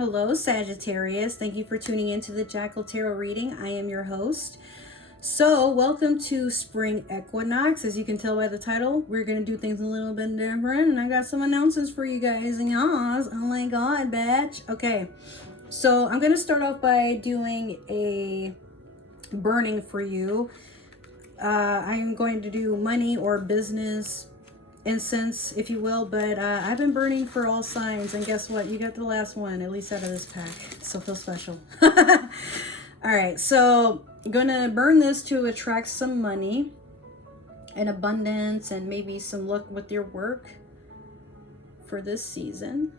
Hello, Sagittarius. Thank you for tuning into the Jackal Tarot reading. I am your host. So, welcome to Spring Equinox. As you can tell by the title, we're going to do things a little bit different. And I got some announcements for you guys and y'all. Oh my god, bitch. Okay, so I'm going to start off by doing a burning for you. I'm going to do money or business incense, if you will, but I've been burning for all signs, and guess what? You got the last one, at least out of this pack, so feel special. All right, so I'm gonna burn this to attract some money and abundance and maybe some luck with your work for this season.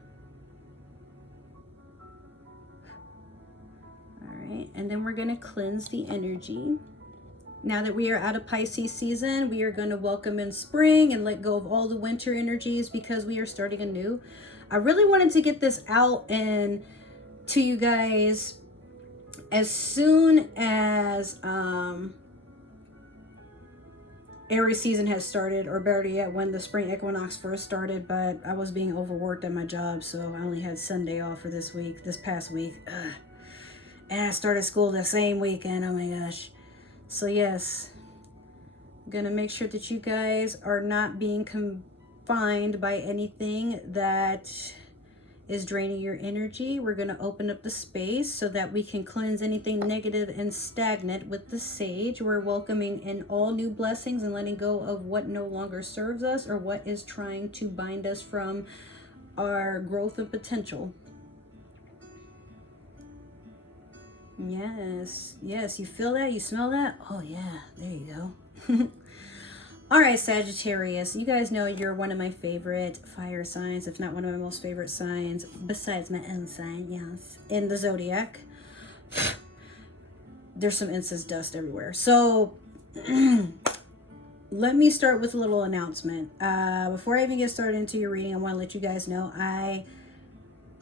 All right, and then we're gonna cleanse the energy. Now that we are out of Pisces season, we are going to welcome in spring and let go of all the winter energies because we are starting anew. I really wanted to get this out and to you guys as soon as Aries season has started, or better yet, when the spring equinox first started, but I was being overworked at my job, so I only had Sunday off for this past week. And I started school the same weekend. Oh my gosh. So yes, I'm going to make sure that you guys are not being confined by anything that is draining your energy. We're going to open up the space so that we can cleanse anything negative and stagnant with the sage. We're welcoming in all new blessings and letting go of what no longer serves us or what is trying to bind us from our growth and potential. Yes, you feel that? You smell that? Oh yeah, there you go. All right, Sagittarius, you guys know you're one of my favorite fire signs, if not one of my most favorite signs, besides my own sign, yes, in the zodiac. There's some incense dust everywhere. So let me start with a little announcement. Before I even get started into your reading, I want to let you guys know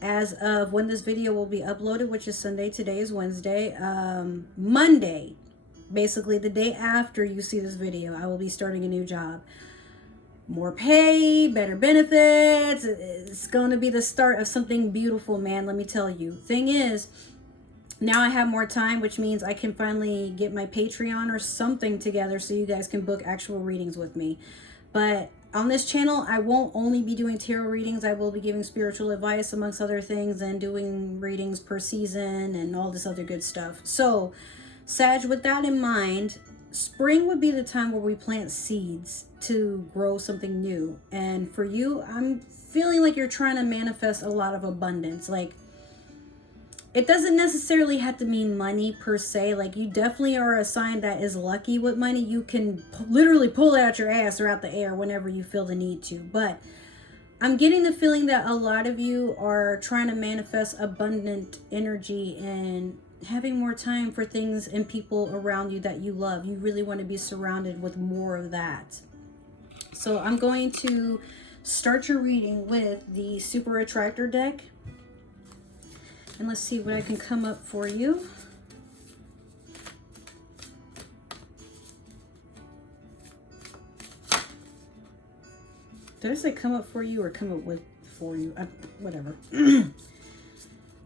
as of when this video will be uploaded, which is Sunday, today is Wednesday, Monday, basically the day after you see this video, I will be starting a new job. More pay, better benefits. It's going to be the start of something beautiful, man, let me tell you. Thing is, now I have more time, which means I can finally get my Patreon or something together so you guys can book actual readings with me. But on this channel, I won't only be doing tarot readings. I will be giving spiritual advice, amongst other things, and doing readings per season and all this other good stuff. So, Sag, with that in mind, spring would be the time where we plant seeds to grow something new. And for you, I'm feeling like you're trying to manifest a lot of abundance. Like, it doesn't necessarily have to mean money per se. Like, you definitely are a sign that is lucky with money. You can literally pull it out your ass or out the air whenever you feel the need to. But I'm getting the feeling that a lot of you are trying to manifest abundant energy and having more time for things and people around you that you love. You really want to be surrounded with more of that. So I'm going to start your reading with the Super Attractor deck. And let's see what I can come up for you. Did I say come up for you or come up with for you? Whatever.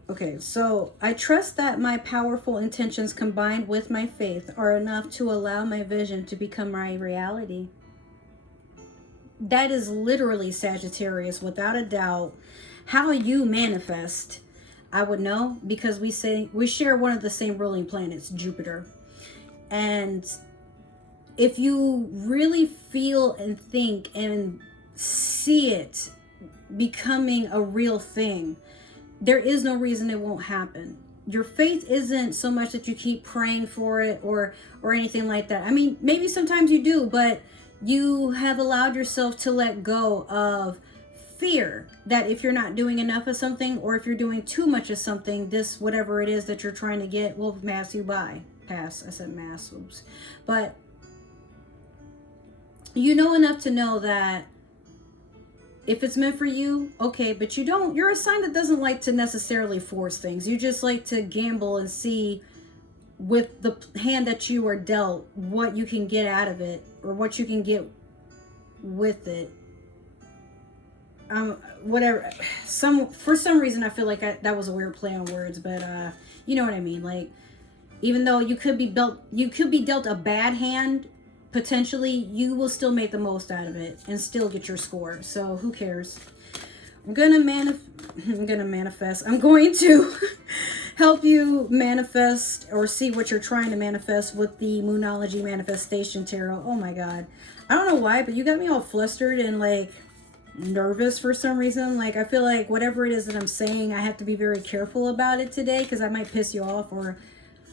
Okay, so I trust that my powerful intentions combined with my faith are enough to allow my vision to become my reality. That is literally, Sagittarius, without a doubt, how you manifest. I would know because we share one of the same ruling planets, Jupiter. And if you really feel and think and see it becoming a real thing, there is no reason it won't happen. Your faith isn't so much that you keep praying for it or anything like that. I mean, maybe sometimes you do, but you have allowed yourself to let go of fear that if you're not doing enough of something, or if you're doing too much of something, this whatever it is that you're trying to get will pass you by. I said mass, oops. But you know enough to know that if it's meant for you, okay, but you're a sign that doesn't like to necessarily force things. You just like to gamble and see with the hand that you are dealt what you can get out of it or what you can get with it. whatever, for some reason I feel like that was a weird play on words, but you know what I mean. Like, even though you could be dealt a bad hand, potentially, you will still make the most out of it and still get your score. So who cares? I'm gonna manifest. I'm going to help you manifest or see what you're trying to manifest with the Moonology Manifestation Tarot. Oh my God. I don't know why, but you got me all flustered and like nervous for some reason. Like, I feel like whatever it is that I'm saying, I have to be very careful about it today because I might piss you off, or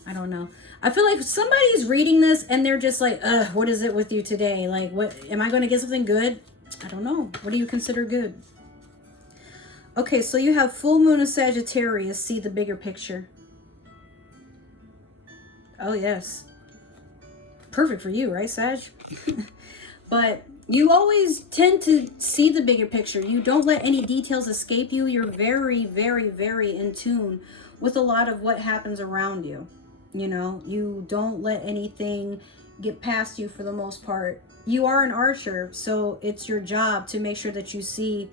I don't know. I feel like somebody's reading this and they're just like, what is it with you today? Like, what, am I going to get something good? I don't know. What do you consider good? Okay, so you have full moon of Sagittarius. See the bigger picture. Oh, yes. Perfect for you, right, Sag? But you always tend to see the bigger picture. You don't let any details escape you. You're very, very, very in tune with a lot of what happens around you. You know, you don't let anything get past you for the most part. You are an archer, so it's your job to make sure that you see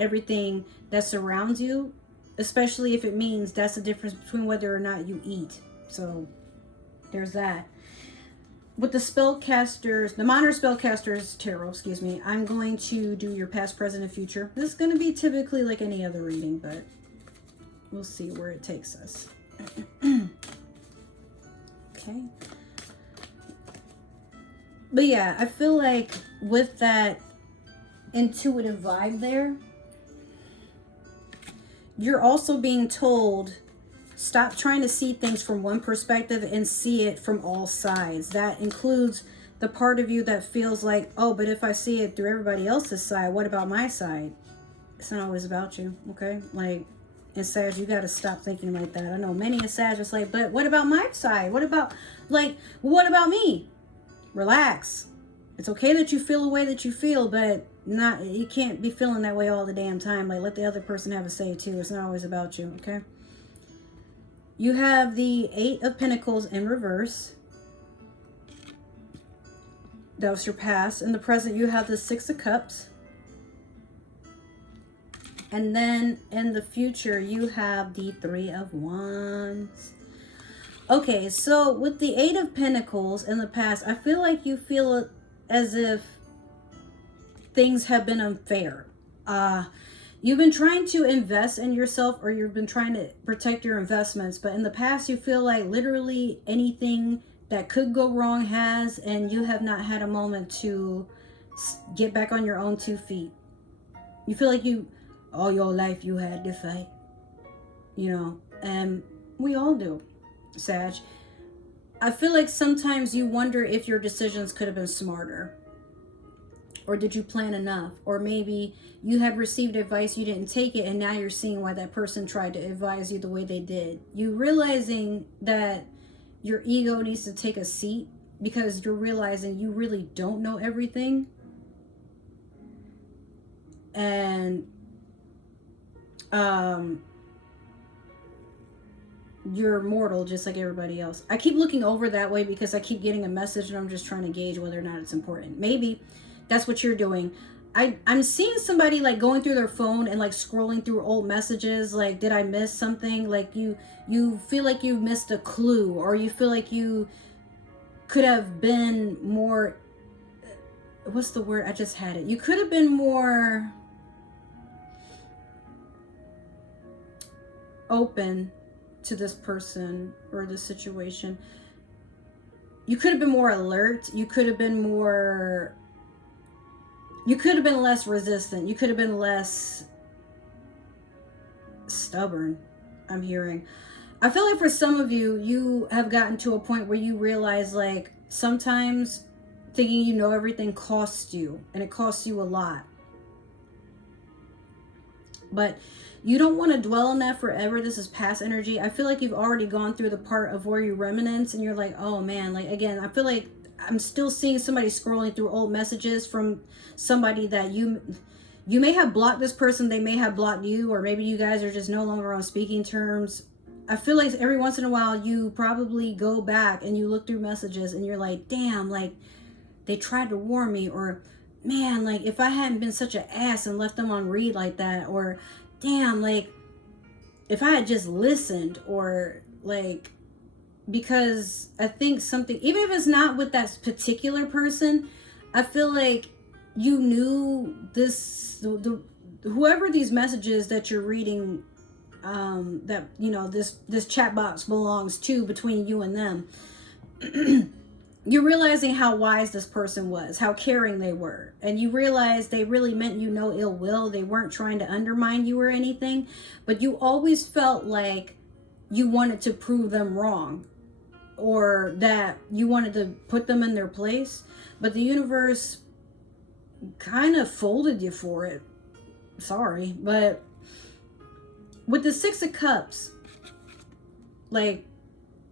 everything that surrounds you, especially if it means that's the difference between whether or not you eat. So there's that. With the spellcasters, the minor spellcasters tarot, excuse me, I'm going to do your past, present, and future. This is going to be typically like any other reading, but we'll see where it takes us. Okay. But yeah, I feel like with that intuitive vibe there, you're also being told, stop trying to see things from one perspective and see it from all sides. That includes the part of you that feels like, oh, but if I see it through everybody else's side, what about my side? It's not always about you, okay? Like, and Sag, you got to stop thinking like that. I know many of Sag is like, but what about my side? What about, like, what about me? Relax. It's okay that you feel the way that you feel, but you can't be feeling that way all the damn time. Like, let the other person have a say too. It's not always about you, okay? You have the 8 of Pentacles in reverse. That was your past. In the present, you have the 6 of Cups. And then in the future, you have the 3 of Wands. Okay, so with the 8 of Pentacles in the past, I feel like you feel as if things have been unfair. You've been trying to invest in yourself, or you've been trying to protect your investments, but in the past you feel like literally anything that could go wrong has, and you have not had a moment to get back on your own 2 feet. You feel like all your life you had to fight, you know, and we all do, Sag. I feel like sometimes you wonder if your decisions could have been smarter. Or did you plan enough? Or maybe you had received advice, you didn't take it, and now you're seeing why that person tried to advise you the way they did. You realizing that your ego needs to take a seat because you're realizing you really don't know everything. And you're mortal just like everybody else. I keep looking over that way because I keep getting a message and I'm just trying to gauge whether or not it's important. Maybe that's what you're doing. I'm seeing somebody like going through their phone and like scrolling through old messages. Like, did I miss something? Like you feel like you missed a clue, or you feel like you could have been more, what's the word? I just had it. You could have been more open to this person or this situation. You could have been more alert. You could have been less resistant. You could have been less stubborn, I'm hearing. I feel like for some of you, you have gotten to a point where you realize, like, sometimes thinking you know everything costs you, and it costs you a lot. But you don't want to dwell on that forever. This is past energy. I feel like you've already gone through the part of where you reminisce and you're like, oh man, like, again, I feel like I'm still seeing somebody scrolling through old messages from somebody that you may have blocked this person, they may have blocked you, or maybe you guys are just no longer on speaking terms. I feel like every once in a while you probably go back and you look through messages and you're like, damn, like, they tried to warn me, or man, like, if I hadn't been such an ass and left them on read like that, or damn, like, if I had just listened, or like, because I think something, even if it's not with that particular person, I feel like you knew this, whoever these messages that you're reading, that, you know, this chat box belongs to, between you and them, you're realizing how wise this person was, how caring they were. And you realize they really meant you no ill will. They weren't trying to undermine you or anything, but you always felt like you wanted to prove them wrong, or that you wanted to put them in their place. But the universe kind of folded you for it. Sorry. But with the Six of Cups, like,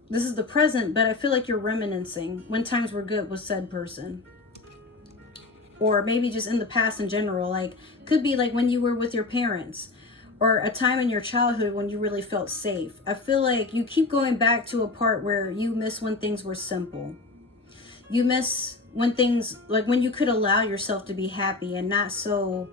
this is the present, but I feel like you're reminiscing when times were good with said person. Or maybe just in the past in general. Like, could be like when you were with your parents, or a time in your childhood when you really felt safe. I feel like you keep going back to a part where you miss when things were simple. You miss when things, like when you could allow yourself to be happy and not so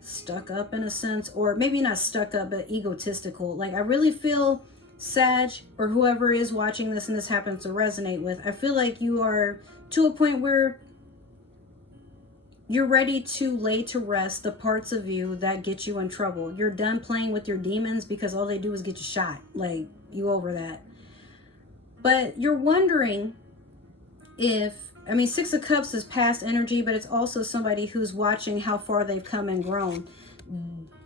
stuck up in a sense, or maybe not stuck up, but egotistical. Like, I really feel, Sag, or whoever is watching this and this happens to resonate with, I feel like you are to a point where you're ready to lay to rest the parts of you that get you in trouble. You're done playing with your demons, because all they do is get you shot. Like, you over that. But you're wondering if, I mean, Six of Cups is past energy, but it's also somebody who's watching how far they've come and grown.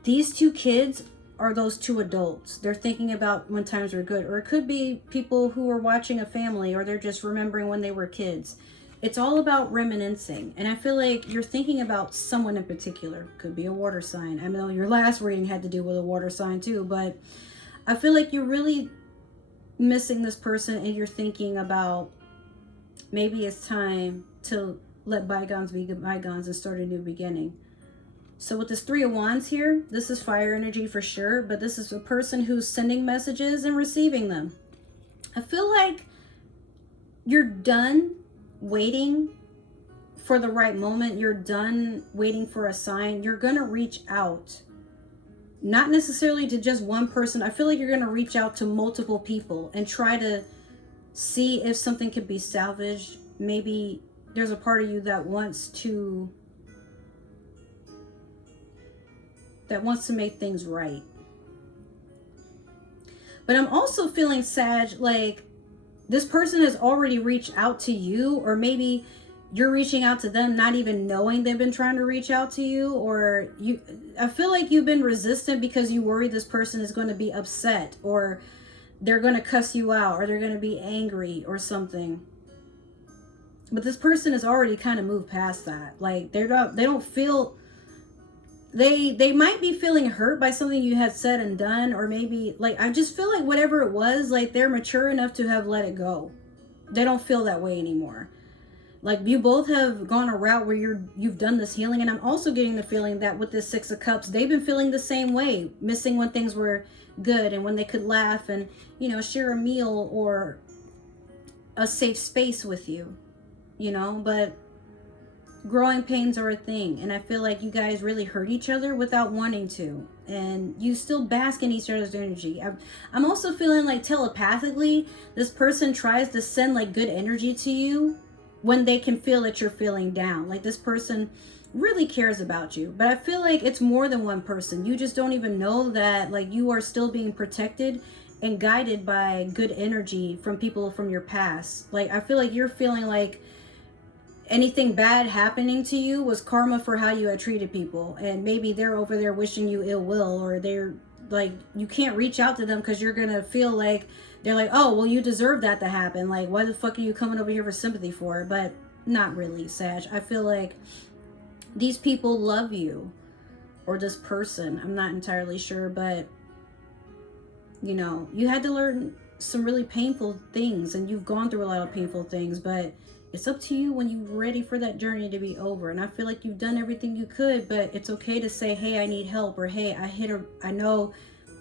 These two kids are those two adults. They're thinking about when times were good. Or it could be people who are watching a family, or they're just remembering when they were kids. It's all about reminiscing. And I feel like you're thinking about someone in particular. Could be a water sign. I know your last reading had to do with a water sign too, but I feel like you're really missing this person, and you're thinking about maybe it's time to let bygones be bygones and start a new beginning. So with this Three of Wands here, this is fire energy for sure, but this is a person who's sending messages and receiving them. I feel like you're done waiting for the right moment. You're done waiting for a sign. You're going to reach out. Not necessarily to just one person. I feel like you're going to reach out to multiple people and try to see if something could be salvaged. Maybe there's a part of you that wants to make things right. But I'm also feeling, Sag, like this person has already reached out to you, or maybe you're reaching out to them not even knowing they've been trying to reach out to you, or I feel like you've been resistant because you worry this person is going to be upset, or they're going to cuss you out, or they're going to be angry or something. But this person has already kind of moved past that. Like, they don't feel, they might be feeling hurt by something you had said and done, or maybe, like, I just feel like whatever it was, like, they're mature enough to have let it go. They don't feel that way anymore. Like, you both have gone a route where you've done this healing. And I'm also getting the feeling that with this Six of Cups, they've been feeling the same way, missing when things were good and when they could laugh and, you know, share a meal or a safe space with you, you know. But growing pains are a thing, and I feel like you guys really hurt each other without wanting to, and you still bask in each other's energy. I'm also feeling like telepathically this person tries to send like good energy to you when they can feel that you're feeling down. Like, this person really cares about you, but I feel like it's more than one person. You just don't even know that, like, you are still being protected and guided by good energy from people from your past. Like, I feel like you're feeling like anything bad happening to you was karma for how you had treated people, and maybe they're over there wishing you ill will, or they're like, you can't reach out to them because you're gonna feel like they're like, oh, well, you deserve that to happen. Like, why the fuck are you coming over here for sympathy for? But not really, Sag. I feel like these people love you, or this person. I'm not entirely sure, but you know, you had to learn some really painful things, and you've gone through a lot of painful things, but it's up to you when you're ready for that journey to be over. And I feel like you've done everything you could, but it's okay to say, hey, I need help, or hey, I know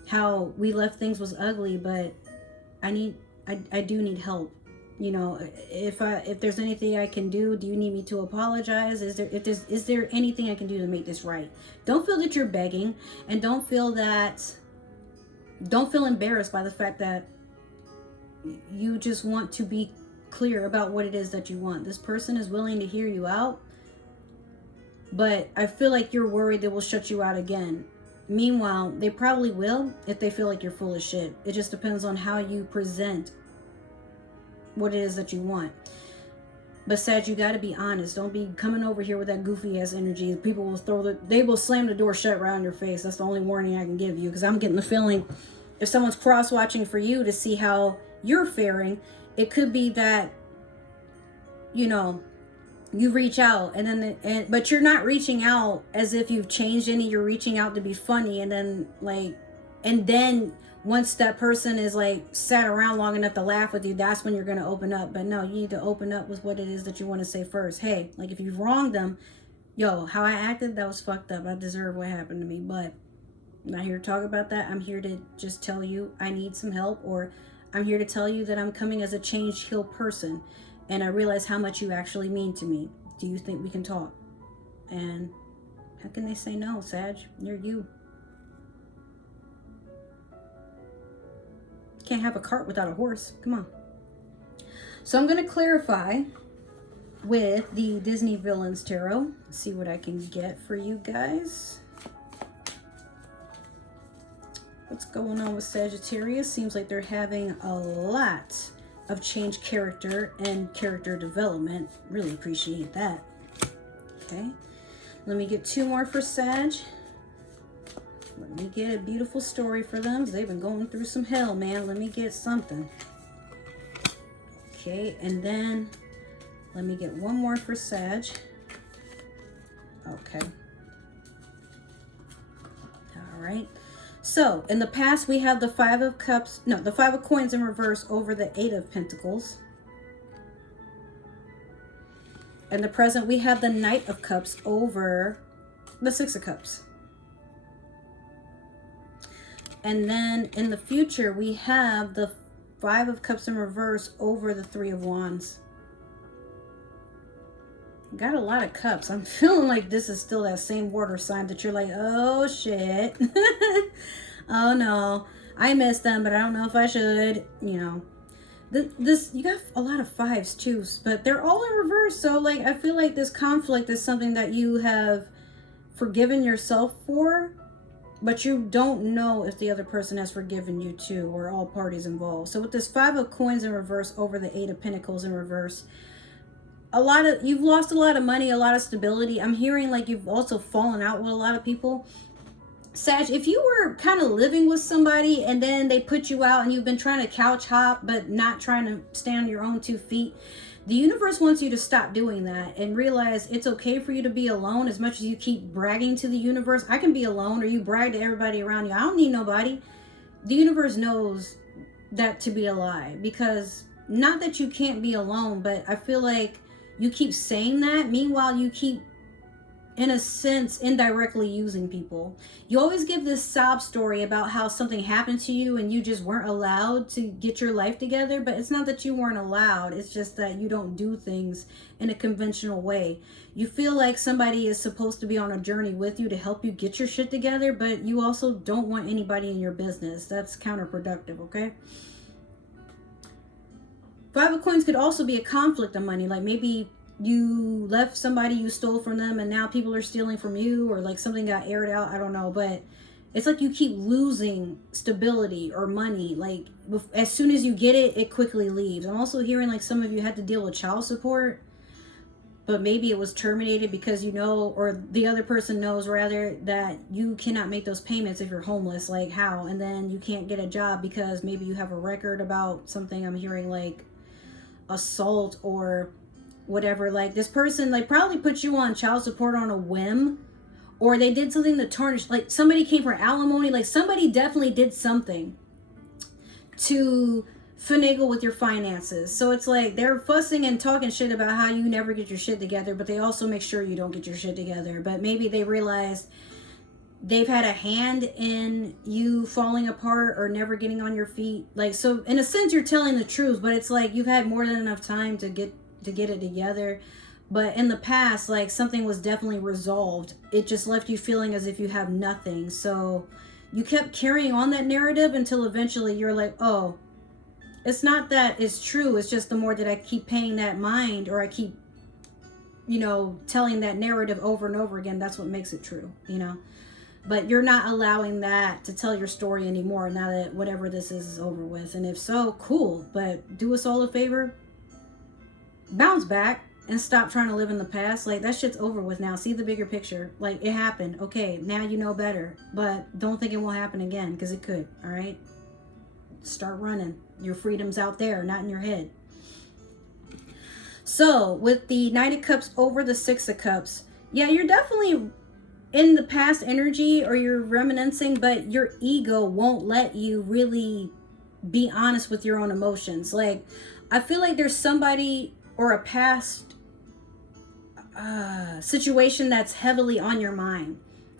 how we left things was ugly, but I do need help. You know, if there's anything I can do, do you need me to apologize? Is there anything I can do to make this right? Don't feel that you're begging, and don't feel embarrassed by the fact that you just want to be clear about what it is that you want. This person is willing to hear you out, but I feel like you're worried they will shut you out again. Meanwhile, they probably will if they feel like you're full of shit. It just depends on how you present what it is that you want. But Sag, you got to be honest. Don't be coming over here with that goofy ass energy. People will they will slam the door shut right in your face. That's the only warning I can give you, because I'm getting the feeling if someone's cross watching for you to see how you're faring, it could be that, you know, you reach out but you're not reaching out as if you've changed any. You're reaching out to be funny, and then once that person is like sat around long enough to laugh with you, that's when you're going to open up. But no, you need to open up with what it is that you want to say first. Hey, like if you've wronged them, yo, how I acted, that was fucked up. I deserve what happened to me, but I'm not here to talk about that. I'm here to just tell you I need some help, or I'm here to tell you that I'm coming as a changed, healed person, and I realize how much you actually mean to me. Do you think we can talk? And how can they say no, Sag? You're you. Can't have a cart without a horse. Come on. So I'm going to clarify with the Disney Villains Tarot. See what I can get for you guys. What's going on with Sagittarius? Seems like they're having a lot of change character and character development. Really appreciate that. Okay. Let me get 2 more for Sag. Let me get a beautiful story for them. They've been going through some hell, man. Let me get something. Okay, and then let me get 1 more for Sag. Okay. All right. So, in the past, we have the 5 of Cups. No, the 5 of Coins in reverse over the 8 of Pentacles. In the present, we have the Knight of Cups over the 6 of Cups. And then in the future, we have the 5 of Cups in reverse over the 3 of Wands. Got a lot of cups. I'm feeling like this is still that same water sign that you're like, oh shit. Oh no, I miss them, but I don't know if I should. You know, you got a lot of 5s too, but they're all in reverse. So like, I feel like this conflict is something that you have forgiven yourself for, but you don't know if the other person has forgiven you too, or all parties involved. So with this 5 of Coins in reverse over the 8 of Pentacles in reverse, you've lost a lot of money, a lot of stability. I'm hearing like you've also fallen out with a lot of people. Sag, if you were kind of living with somebody and then they put you out and you've been trying to couch hop but not trying to stand on your own 2 feet, the universe wants you to stop doing that and realize it's okay for you to be alone. As much as you keep bragging to the universe, I can be alone, or you brag to everybody around you, I don't need nobody. The universe knows that to be a lie, because not that you can't be alone, but I feel like you keep saying that. Meanwhile, you keep, in a sense, indirectly using people. You always give this sob story about how something happened to you and you just weren't allowed to get your life together, but it's not that you weren't allowed. It's just that you don't do things in a conventional way. You feel like somebody is supposed to be on a journey with you to help you get your shit together, but you also don't want anybody in your business. That's counterproductive, okay? 5 of Coins could also be a conflict of money. Like maybe you left somebody, you stole from them, and now people are stealing from you, or like something got aired out. I don't know, but it's like you keep losing stability or money. Like as soon as you get it, it quickly leaves. I'm also hearing like some of you had to deal with child support, but maybe it was terminated because you know, or the other person knows rather, that you cannot make those payments if you're homeless. Like how? And then you can't get a job because maybe you have a record about something. I'm hearing like assault or whatever. Like this person like probably put you on child support on a whim, or they did something to tarnish, like somebody came for alimony, like somebody definitely did something to finagle with your finances. So it's like they're fussing and talking shit about how you never get your shit together, but they also make sure you don't get your shit together. But maybe they realized they've had a hand in you falling apart or never getting on your feet. Like, so in a sense you're telling the truth, but it's like you've had more than enough time to get it together. But in the past, like, something was definitely resolved. It just left you feeling as if you have nothing. So you kept carrying on that narrative until eventually you're like, oh, it's not that it's true. It's just the more that I keep paying that mind, or I keep, you know, telling that narrative over and over again, that's what makes it true, you know. But you're not allowing that to tell your story anymore now that whatever this is over with. And if so, cool. But do us all a favor. Bounce back and stop trying to live in the past. Like, that shit's over with now. See the bigger picture. Like, it happened. Okay, now you know better. But don't think it won't happen again, because it could. All right? Start running. Your freedom's out there, not in your head. So, with the Knight of Cups over the Six of Cups, yeah, you're definitely in the past energy, or you're reminiscing, but your ego won't let you really be honest with your own emotions. Like, I feel like there's somebody or a past situation that's heavily on your mind,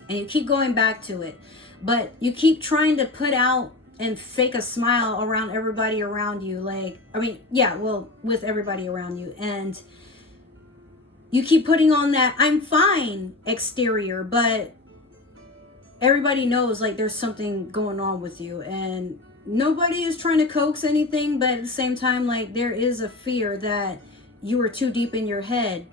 and you keep going back to it, but you keep trying to put out and fake a smile around everybody around you. Like, I mean, yeah, well, with everybody around you, and you keep putting on that I'm fine exterior, but everybody knows, like, there's something going on with you, and nobody is trying to coax anything, but at the same time, like, there is a fear that you are too deep in your head.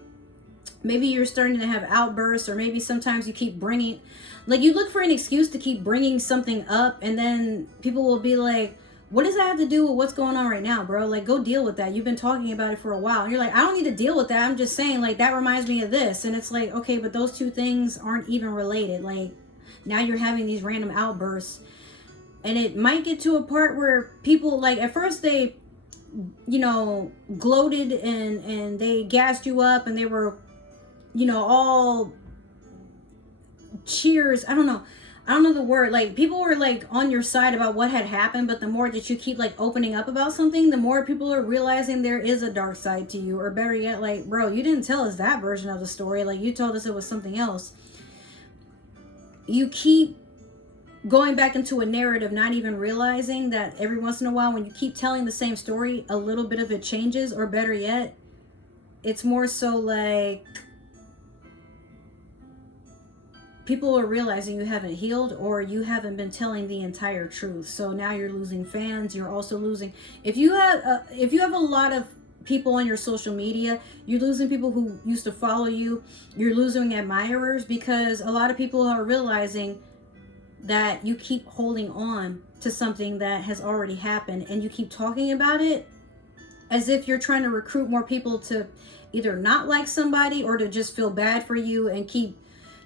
Maybe you're starting to have outbursts, or maybe sometimes you keep bringing, like, you look for an excuse to keep bringing something up, and then people will be like, what does that have to do with what's going on right now, bro? Like, go deal with that. You've been talking about it for a while. And you're like, I don't need to deal with that. I'm just saying, like, that reminds me of this. And it's like, okay, but those two things aren't even related. Like, now you're having these random outbursts. And it might get to a part where people, like, at first they, you know, gloated and they gassed you up, and they were, you know, all cheers. I don't know the word. Like, people were, like, on your side about what had happened, but the more that you keep, like, opening up about something, the more people are realizing there is a dark side to you. Or better yet, like, bro, you didn't tell us that version of the story. Like, you told us it was something else. You keep going back into a narrative, not even realizing that every once in a while, when you keep telling the same story, a little bit of it changes. Or better yet, it's more so like people are realizing you haven't healed, or you haven't been telling the entire truth. So now you're losing fans. You're also losing, if you have a lot of people on your social media, you're losing people who used to follow you. You're losing admirers, because a lot of people are realizing that you keep holding on to something that has already happened, and you keep talking about it as if you're trying to recruit more people to either not like somebody, or to just feel bad for you and keep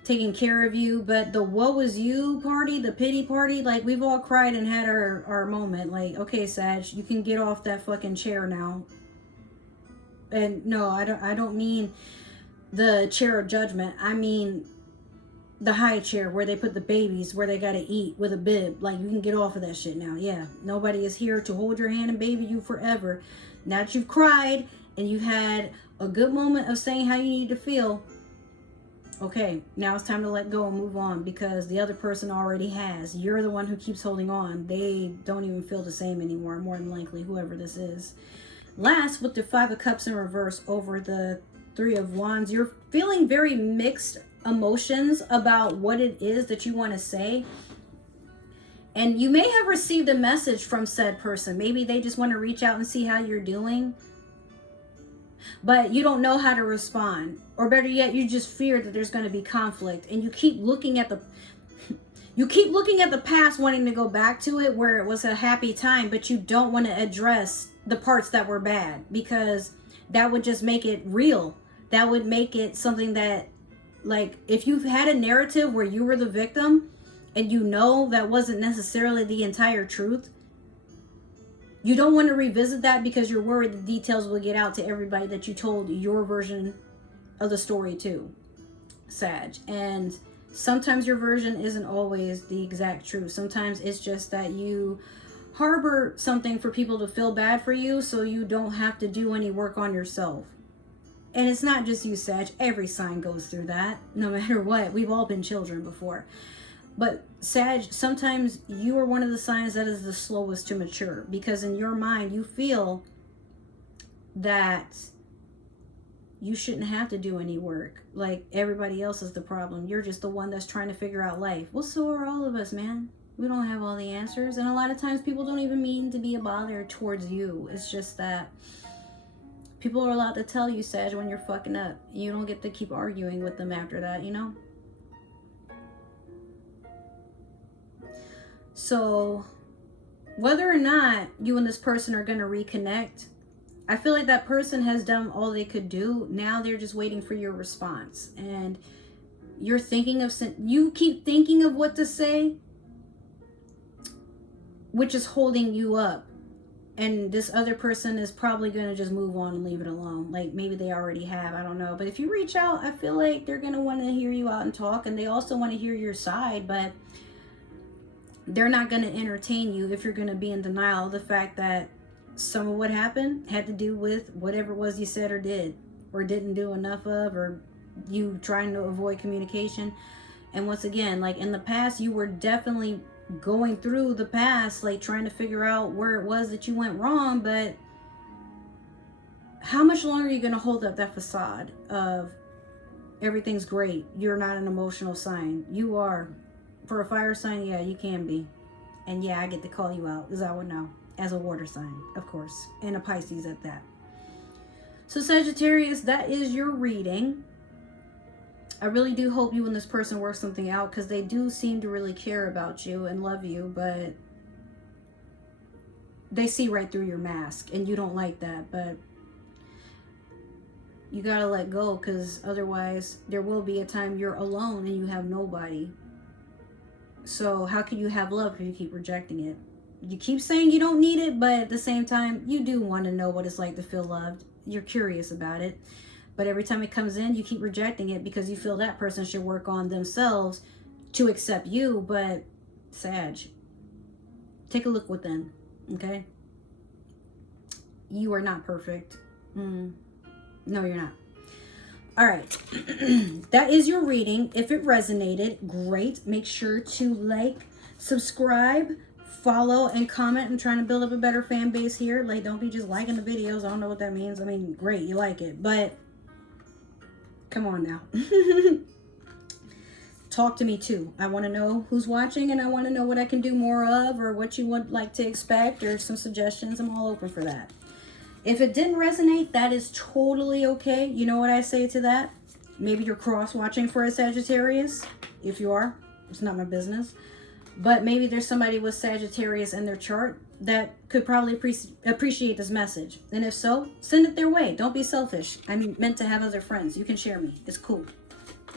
taking care of you. But the woe is you party, the pity party, like, we've all cried and had our moment. Like, okay, Sag, you can get off that fucking chair now. And no, I don't mean the chair of judgment. I mean the high chair where they put the babies, where they gotta eat with a bib. Like, you can get off of that shit now. Yeah, nobody is here to hold your hand and baby you forever. Now that you've cried and you've had a good moment of saying how you need to feel, okay, now it's time to let go and move on, because the other person already has. You're the one who keeps holding on. They don't even feel the same anymore, more than likely, whoever this is. Last, with the Five of Cups in reverse over the Three of Wands, you're feeling very mixed emotions about what it is that you want to say. And you may have received a message from said person. Maybe they just want to reach out and see how you're doing, but you don't know how to respond. Or better yet, you just fear that there's going to be conflict, and you keep looking at the past, wanting to go back to it where it was a happy time, but you don't want to address the parts that were bad, because that would just make it real. That would make it something that, like, if you've had a narrative where you were the victim and you know that wasn't necessarily the entire truth, you don't want to revisit that, because you're worried the details will get out to everybody that you told your version of the story to, Sag. And sometimes your version isn't always the exact truth. Sometimes it's just that you harbor something for people to feel bad for you, so you don't have to do any work on yourself. And it's not just you, Sag. Every sign goes through that, no matter what. We've all been children before. But Sag, sometimes you are one of the signs that is the slowest to mature, because in your mind you feel that you shouldn't have to do any work. Like everybody else is the problem. You're just the one that's trying to figure out life. Well, so are all of us, man. We don't have all the answers. And a lot of times people don't even mean to be a bother towards you. It's just that people are allowed to tell you, Sag, when you're fucking up. You don't get to keep arguing with them after that, you know? So whether or not you and this person are going to reconnect, I feel like that person has done all they could do. Now they're just waiting for your response. And you're thinking of, you keep thinking of what to say, which is holding you up. And this other person is probably going to just move on and leave it alone. Like maybe they already have, I don't know. But if you reach out, I feel like they're going to want to hear you out and talk. And they also want to hear your side. But they're not going to entertain you if you're going to be in denial of the fact that some of what happened had to do with whatever it was you said or did or didn't do enough of, or you trying to avoid communication. And once again, like in the past, you were definitely going through the past, like trying to figure out where it was that you went wrong. But how much longer are you going to hold up that facade of everything's great? You're not an emotional sign. You are. For a fire sign, yeah, you can be. And yeah, I get to call you out, because I would know. As a water sign, of course. And a Pisces at that. So Sagittarius, that is your reading. I really do hope you and this person work something out, because they do seem to really care about you and love you, but they see right through your mask, and you don't like that. But you gotta let go, because otherwise there will be a time you're alone and you have nobody. So how can you have love if you keep rejecting it? You keep saying you don't need it, but at the same time, you do want to know what it's like to feel loved. You're curious about it. But every time it comes in, you keep rejecting it because you feel that person should work on themselves to accept you. But Sag, take a look within, okay? You are not perfect. No, you're not. All right. That is your reading. If it resonated, great. Make sure to like, subscribe, follow, and comment. I'm trying to build up a better fan base here. Like, don't be just liking the videos. I don't know what that means. I mean, great, you like it, but come on now. Talk to me too. I want to know who's watching, and I want to know what I can do more of, or what you would like to expect, or some suggestions. I'm all open for that. If it didn't resonate, that is totally okay. You know what I say to that? Maybe you're cross-watching for a Sagittarius. If you are, it's not my business. But maybe there's somebody with Sagittarius in their chart that could probably appreciate this message. And if so, send it their way. Don't be selfish. I'm meant to have other friends. You can share me. It's cool.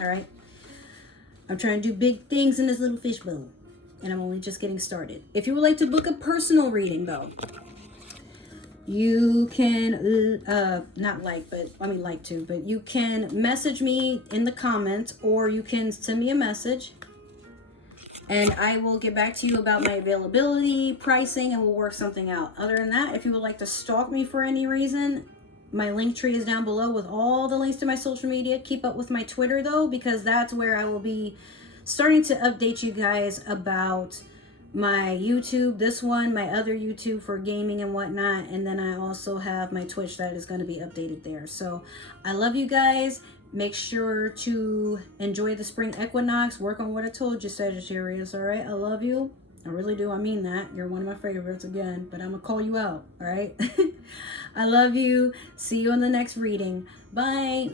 All right? I'm trying to do big things in this little fishbowl. And I'm only just getting started. If you would like to book a personal reading, though, you can, but you can message me in the comments, or you can send me a message, and I will get back to you about my availability, pricing, and we'll work something out. Other than that, if you would like to stalk me for any reason, my link tree is down below with all the links to my social media. Keep up with my Twitter, though, because that's where I will be starting to update you guys about my YouTube, this one, my other YouTube for gaming and whatnot, and then I also have my Twitch that is going to be updated there. So I love you guys. Make sure to enjoy the spring equinox. Work on what I told you, Sagittarius. All right, I love you. I really do. I mean that. You're one of my favorites again, but I'm gonna call you out. All right. I love you. See you in the next reading. Bye.